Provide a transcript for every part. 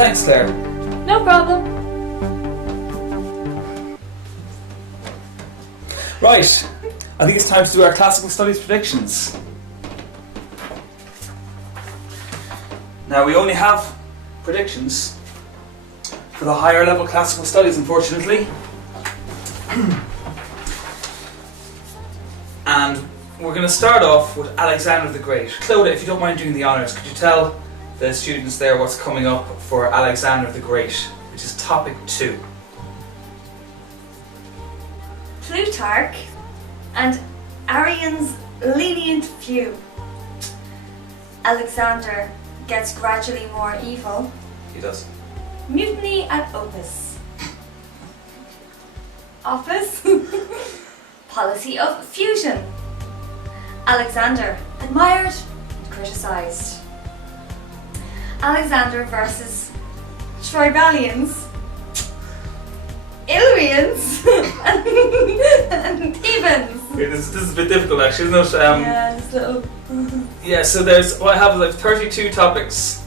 Thanks, Claire. No problem. Right, I think it's time to do our classical studies predictions. Now, we only have predictions for the higher level classical studies, unfortunately. And we're going to start off with Alexander the Great. Clodagh, if you don't mind doing the honours, could you tell the students there what's coming up for Alexander the Great, which is topic 2. Plutarch and Arrian's lenient view. Alexander gets gradually more evil. He does. Mutiny at Opus. Office. Policy of fusion. Alexander admired and criticised. Alexander versus Tribalians, Illyrians, and Thebans. Okay, this is a bit difficult actually, isn't it? Yeah, this little... Yeah, so there's, what I have is like 32 topics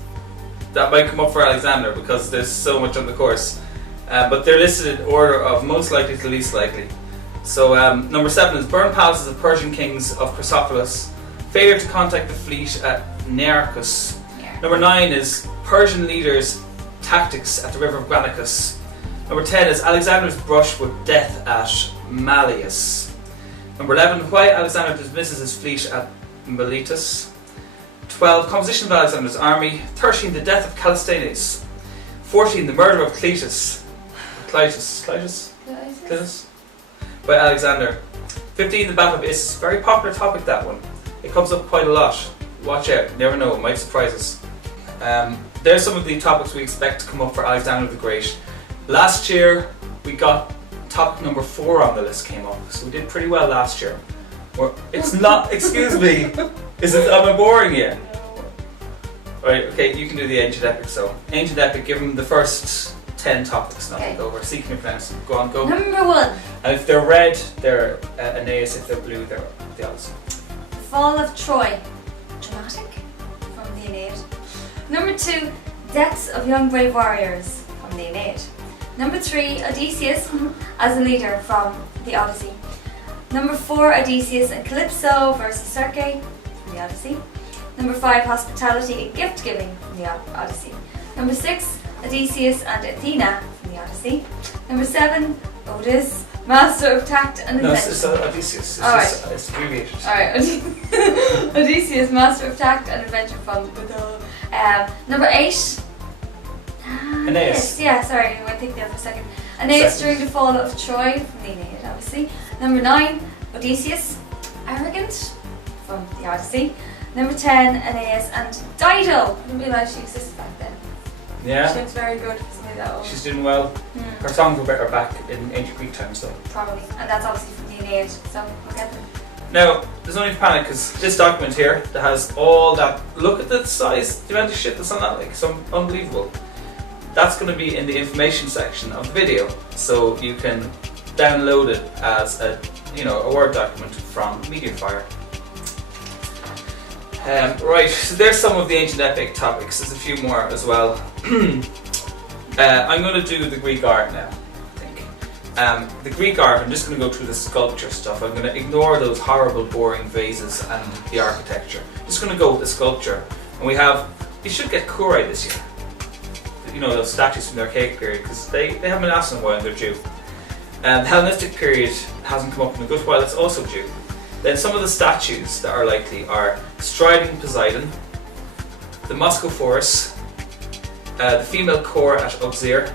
that might come up for Alexander because there's so much on the course. But they're listed in order of most likely to least likely. So number 7 is burned palaces of Persian kings of Chrysopolis, failure to contact the fleet at Nearchus. Yeah. Number 9 is Persian leaders' tactics at the river of Granicus. Number 10 is Alexander's brush with death at Malleus. Number 11, why Alexander dismisses his fleet at Miletus. 12, composition of Alexander's army. 13, the death of Callisthenes. 14, the murder of Cletus by Alexander. 15, the Battle of Issus. Very popular topic, that one. It comes up quite a lot. Watch out, you never know, it might surprise us. There's some of the topics we expect to come up for Alexander the Great. Last year we got topic number 4 on the list came up, so we did pretty well last year. It's not, excuse me, is it, am I boring you? Right, okay, you can do the ancient epic. So, ancient epic, give them the first 10 topics, not Okay. go over. See, can you pronounce them? Go on, go. Number 1, And if they're red, they're Aeneas. If they're blue, they're the Odyssey. the fall of Troy. Dramatic? From the Aeneid. Number 2, deaths of young brave warriors. From the Aeneid. Number 3, Odysseus as a leader from the Odyssey. Number 4, Odysseus and Calypso versus Circe from the Odyssey. Number 5, hospitality and gift giving from the Odyssey. Number 6, Odysseus and Athena from the Odyssey. Number 7, Otis, master of tact and No, invention. it's Odysseus. It's abbreviated. Alright, Odysseus, master of tact and invention from number 8. Aeneas. Yeah, sorry, I went think there for a second. Aeneas during the fall of Troy from the Aeneid, obviously. Number 9, Odysseus, arrogant from the Odyssey. Number 10, Aeneas and Dido. I didn't realise she existed back then. She Yeah, looks very good for something that old. she's doing well. Her songs were better back in ancient Greek times though. Probably, and that's obviously from the Aeneid, so we'll get them. Now, there's no need to panic because this document here that has all that, look at the size, the amount of shit that's on that, like, it's unbelievable. That's going to be in the information section of the video, so you can download it as a Word document from MediaFire. Right, so there's some of the ancient epic topics. There's a few more as well. I'm going to do the Greek art now, I think. The Greek art, I'm just going to go through the sculpture stuff. I'm going to ignore those horrible, boring vases and the architecture. I'm just going to go with the sculpture. And you should get Kure this year. You know, those statues from the archaic period, because they haven't been asked in a while and they're due. The Hellenistic period hasn't come up in a good while, it's also due. Then some of the statues that are likely are Striding Poseidon, the Moscophorus, the female core at Uxir,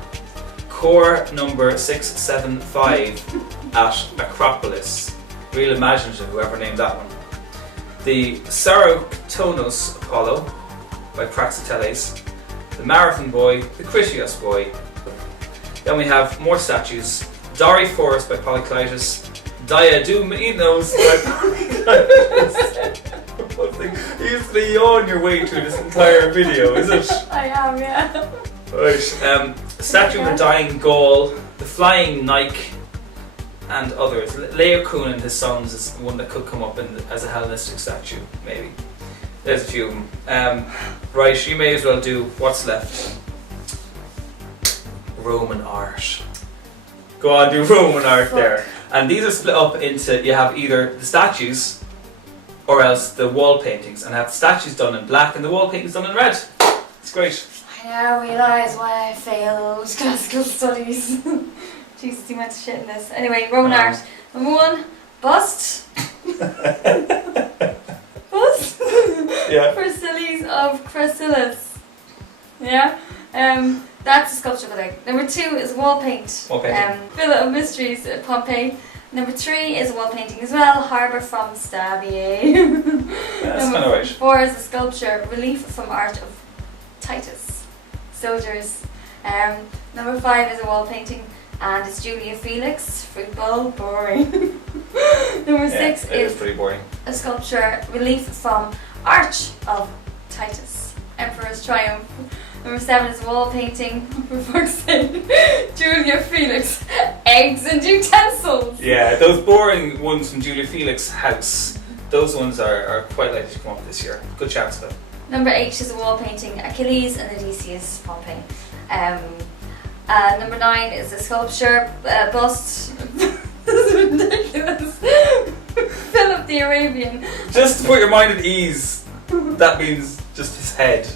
core number 675 at Acropolis. Real imaginative, whoever named that one. The Saroktonos Apollo by Praxiteles, the Marathon Boy, the Critias Boy. Then we have more statues. Doryphorus by Polyclitus, Diadumenos by Polyclitus. You're just going to yawn your way through this entire video, is it? I am, yeah. Right, statue of the Dying Gaul, the Flying Nike, and others. Laocoon and his sons is one that could come up as a Hellenistic statue, maybe. There's a few of them. Right, you may as well do what's left. Roman art. Go on, do Roman art Fuck. there. And these are split up into, you have either the statues or else the wall paintings. And I have the statues done in black and the wall paintings done in red. It's great. I now realise why I failed classical studies. Jesus, you went to shit in this. Anyway, Roman art. Number 1, bust. Bust. Yeah. Chrysalis of Chrysalis. Yeah. That's a sculpture building. Number 2 is wall paint. Wall painting. Villa of Mysteries at Pompeii. Number 3 is a wall painting as well. Harbour from Stabiae. Yeah, that's kind of right. 4 is a sculpture relief from art of Titus. Soldiers. Number 5 is a wall painting and it's Julia Felix. Fruit bowl, boring. Number 6 it is pretty boring. a sculpture relief from Arch of Titus. Emperor's Triumph. Number 7 is a wall painting, for fuck's sake. Julia Felix, eggs and utensils. Yeah, those boring ones from Julia Felix's house, those ones are quite likely to come up this year. Good chance of it. Number 8 is a wall painting, Achilles and Odysseus, Pompeii. Number 9 is a sculpture, bust. This is ridiculous. Philip the Arabian. Just to put your mind at ease, that means just his head.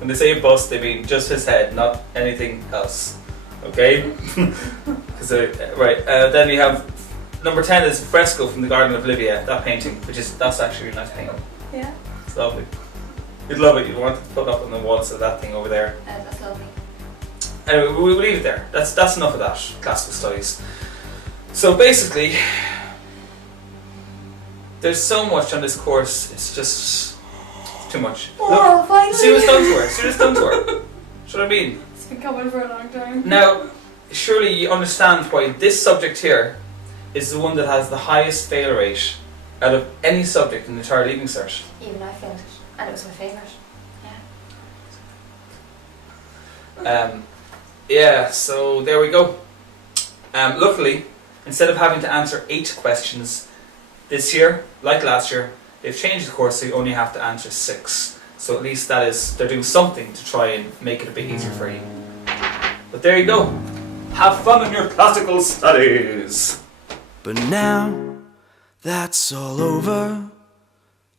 When they say bust, they mean just his head, not anything else. Okay? Then you have number 10 is a fresco from the Garden of Livia, that painting, that's actually a nice painting. Yeah. It's lovely. You'd love it, you'd want to put up on the walls of that thing over there. That's lovely. Anyway, we'll leave it there. That's enough of that, classical studies. So basically, there's so much on this course, it's just too much. Oh, Look, finally! see what's done to her, see what's done to her. That's what I mean. It's been coming for a long time. Now, surely you understand why this subject here is the one that has the highest fail rate out of any subject in the entire Leaving Cert. Even I failed it, and it was my favourite. Yeah, so there we go. Luckily, instead of having to answer 8 questions this year, like last year, they've changed the course so you only have to answer 6. So at least they're doing something to try and make it a bit easier for you. But there you go. Have fun in your classical studies. But now that's all over,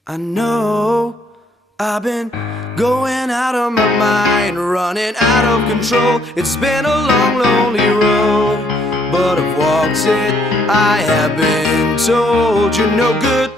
I know I've been going out of my mind, running out of control. It's been a long, lonely road, but I've walked it, I have been told you're no good